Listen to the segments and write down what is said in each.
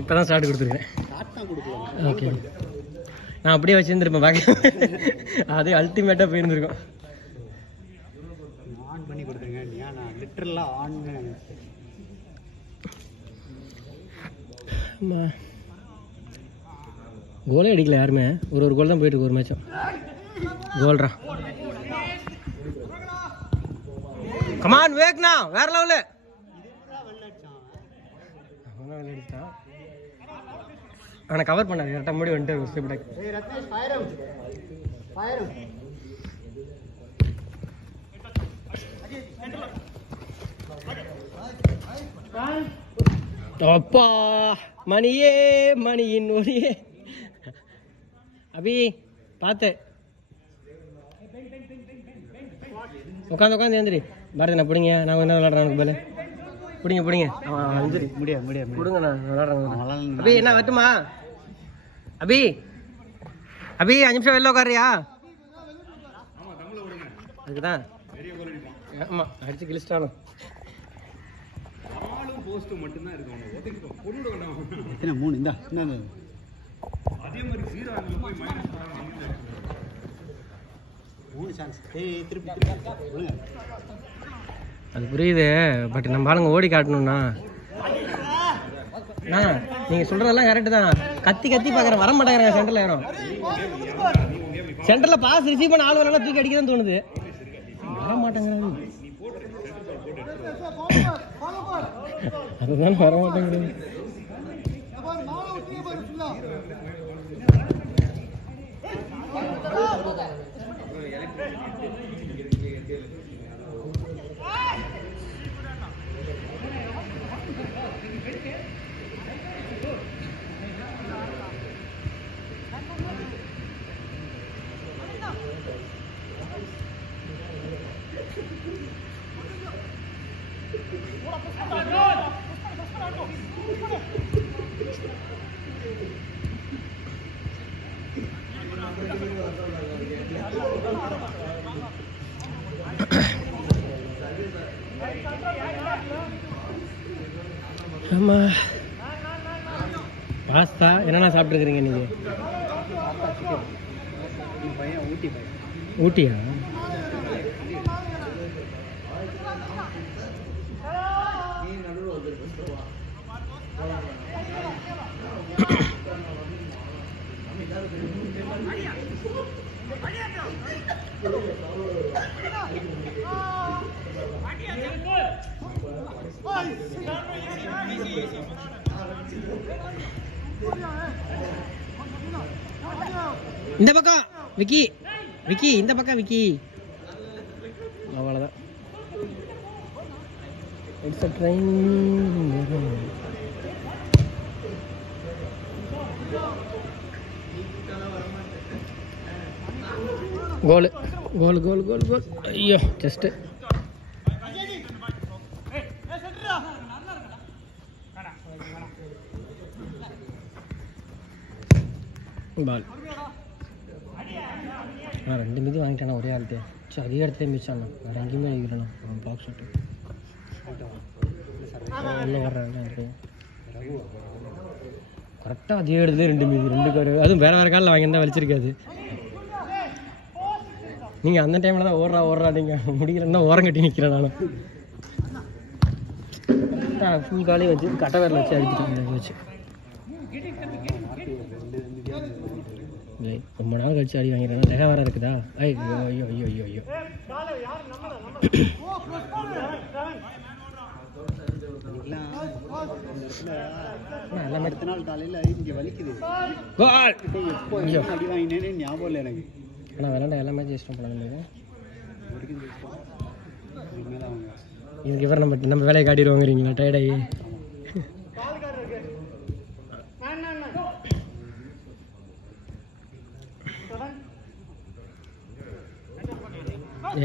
இப்போ தான் ஸ்டார்ட் கொடுத்துருக்கேன். ஓகே, நான் அப்படியே வச்சுருந்துருப்பேன் பார்க்க. அதே அல்டிமேட்டாக போயிருந்துருக்கோம். ஆன் பண்ணி கொடுத்துருங்க. நான் லிட்டரலாக ஆன் கோலே அடிக்கல யாருமே. ஒரு கோல் தான் போயிட்டுருக்கு ஒரு மேட்சும். கோல்ரா கமான் வேக்னா வேற லெவலு. அவனை கவர் பண்ணாரு கரெக்டாக முடி வந்துட்டு. அப்பா மணியே மணியின் ஒளியே. அபி பார்த்து உட்காந்து ஏந்திரி. பாரதி பிடிங்க, நான் என்ன விளாட்றேன் பேல பிடிங்க. அஞ்சரி முடியாது கொடுங்க, நான் விளாட்றேன். அபி என்ன வரட்டுமா? அபி 5 நிமிஷம் வெளில உட்காரியா? அதுக்குதான் ஆமா அடிச்சு கிழிச்சிட்டாலும் போஸ்ட் மட்டும்தான் இருக்கும். எத்தனை 3 இந்தா என்ன அதே மாதிரி 0 அங்க போய் -3 சான்ஸ். திருப்பி அது புரியுது. பட் நம்ம ஆளுங்க ஓடி காட்டணும்னா நீங்க சொல்றதெல்லாம் கரெக்ட் தான். கத்தி பாக்குறேன், வர மாட்டேங்கிறாங்க சென்டர்ல. யாரும் சென்டர்ல பாஸ் ரிசீவ் பண்ண ஆள் வரலாம் தூக்கி அடிக்கதான் தோணுது. வர மாட்டேங்கிறாங்க, அதுதான் வர மாட்டேங்கிறது. ஆமா பாஸ்தா என்னென்ன சாப்பிட்டுருக்கிறீங்க நீங்க? ஊட்டியா? இந்த பக்கம் விக்கி இந்த பக்கம் விக்கி. அவ்வளோதான். It's a train. கோல். ஐயோ ஜஸ்ட் பால். நான் 2 மிதி வாங்கிட்டேன் ஒரே ஆள்கிட்ட. சரி அதே இடத்துல மிச்சாண்ணா, வேறு எங்கேயுமே அடிக்கிறேண்ணா. பாக்ஸ் ஷாட்டு உள்ளே வர்றேன் கரெக்டாக அதே இடத்துல 2 மிதி 2 கார். அதுவும் வேறு காலில் வாங்கியிருந்தா வலிச்சிருக்காது. நீங்கள் அந்த டைமில் தான் ஓடுறா நீங்கள் முடிக்கலன்னா ஓரம் கட்டி நிற்கிறேன். நானும் கரெக்டாக ஃபுல் காலையும் வச்சு கட்டை வேரில் வச்சு அடிக்கிட்டேன் வச்சு. ரொம்ப நாள் கழிச்சு அடி வாங்கிறேன். நகை வேற இருக்குதா? ஐயோ எல்லாமே அடுத்த நாள் காலையில் இங்கே வலிக்குது. அடி வாங்கினேன்னு ஞாபகம் இல்லை எனக்கு. ஆனால் விளாண்ட எல்லா மேட்சும் இஷ்டம் பண்ணாங்க. இதுக்கு இவர் நம்ம வேலையை காட்டிடுவாங்கிறீங்களா? டயர்டாகி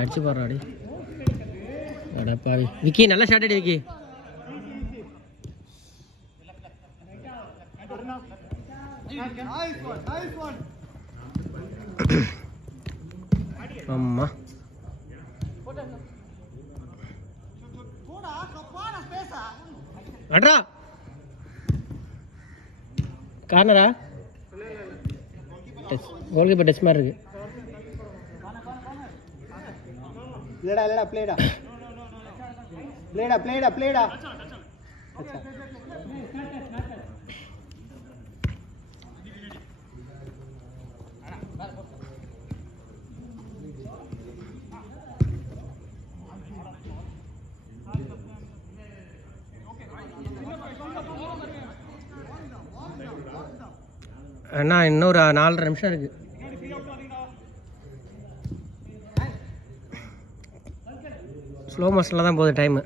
அடிச்சு போடுறா அடி. அடப்பாவி விக்கி, நல்லா ஷாட் அடி விக்கி. அம்மா அட்ரா கார்னரா? கோல் கீப்பர் டச் மாதிரி இருக்கு. இல்லடா பிளேடா அண்ணா இன்னொரு 4.5 நிமிஷம் இருக்கு. ஸ்லோ மோஷனில் தான் போகுது டைமு.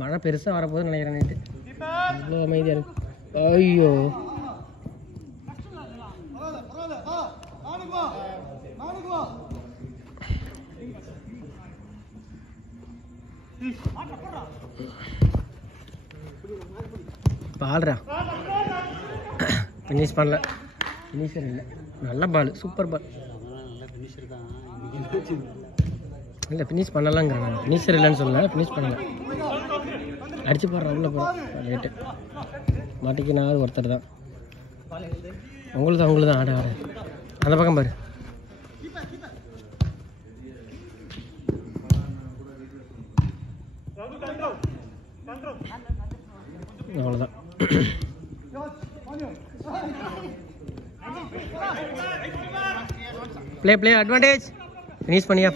மழை பெருசாக வரப்போகுதுன்னு நினைக்கிறேன். நைட்டு இவ்வளோ அமைதியாக இருக்கு. ஐயோ பால்ரா ஃபினிஷ் பண்ணல. ஃபினிஷர் இல்லை. நல்ல பால், சூப்பர் பால். இல்லை ஃபினிஷ் பண்ணலாங்கிறேன் நான். ஃபினிஷர் இல்லைன்னு சொல்லலை, ஃபினிஷ் பண்ணலை. அடிச்சு போடுறேன் உள்ள போகிறேன். லேட்டு மாட்டிக்கினாவது ஒருத்தர் தான். உங்களுக்கு தான் ஆடு அந்த பக்கம் பாரு. அவ்வளோதான். Play advantage. ஃபினிஷ் பண்ணியா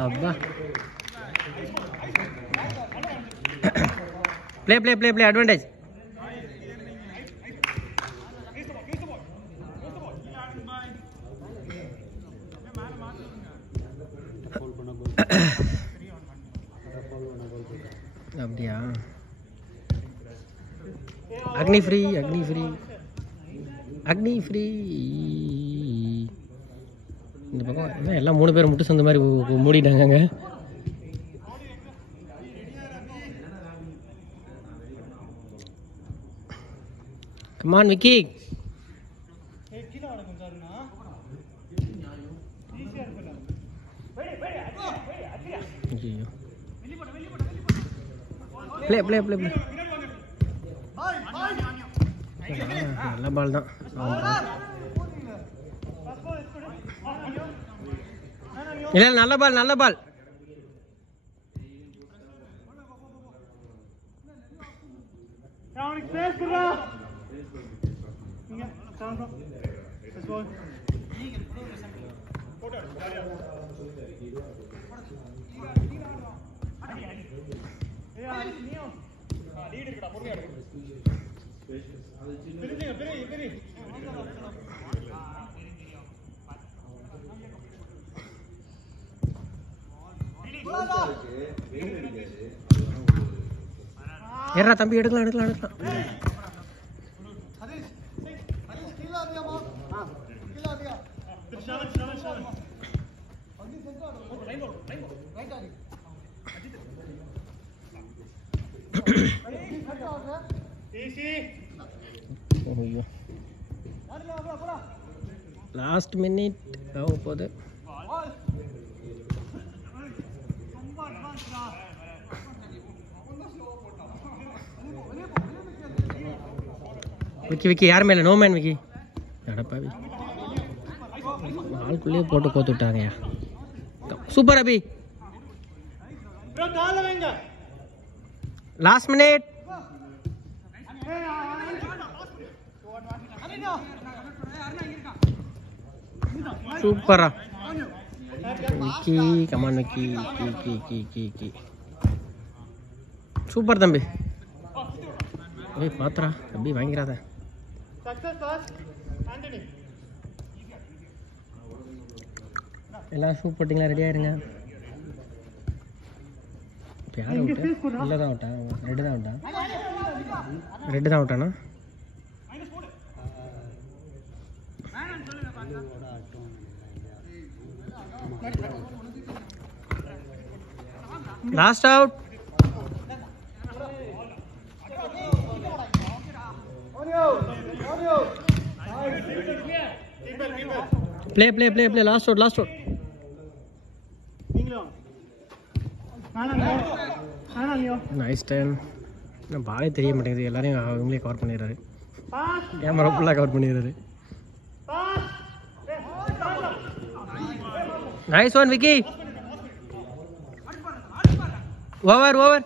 அப்பா. Play advantage. அப்படியா? அக்னி ஃப்ரீ. இந்த பக்கம் எல்லாம் 3 பேர் முட்டு சந்த மாதிரி மூடிட்டாங்க. கமான் விக்கி. ப்ளே நல்ல பால் தான். இல்லை நல்ல பால். ஏறா தம்பி, எடுக்கலாம். லாஸ்ட் மினிட் ஆக போகுது. விக்கி யார் மேலே? No man Vicky. அடப்பாவி, ஆளுக்குள்ளேயே போட்டு கோத்து விட்டாங்கய்யா. சூப்பர் அபி. Last minute. சூப்பரா விக்கி. கமான் விக்கி. கி சூப்பர் தம்பி. பாத்திரா அப்படி வாங்கிறாத. எல்லாம் ஷூ போட்டிங்களா? ரெடியாக இருங்க. யார் அவுட்டா? இல்லை தான் அவுட்டா? ரெட்டு தான் அவுட்டானா? Last out. Play. Last out. Nice turn. நான் பாலே தெரிய மாட்டேங்குது, எல்லாரையும் அவங்களே கவர் பண்ணிடுறாரு, கேமரா ஃபுல்லாக கவர் பண்ணிடுறாரு. Nice one Vicky. Over over.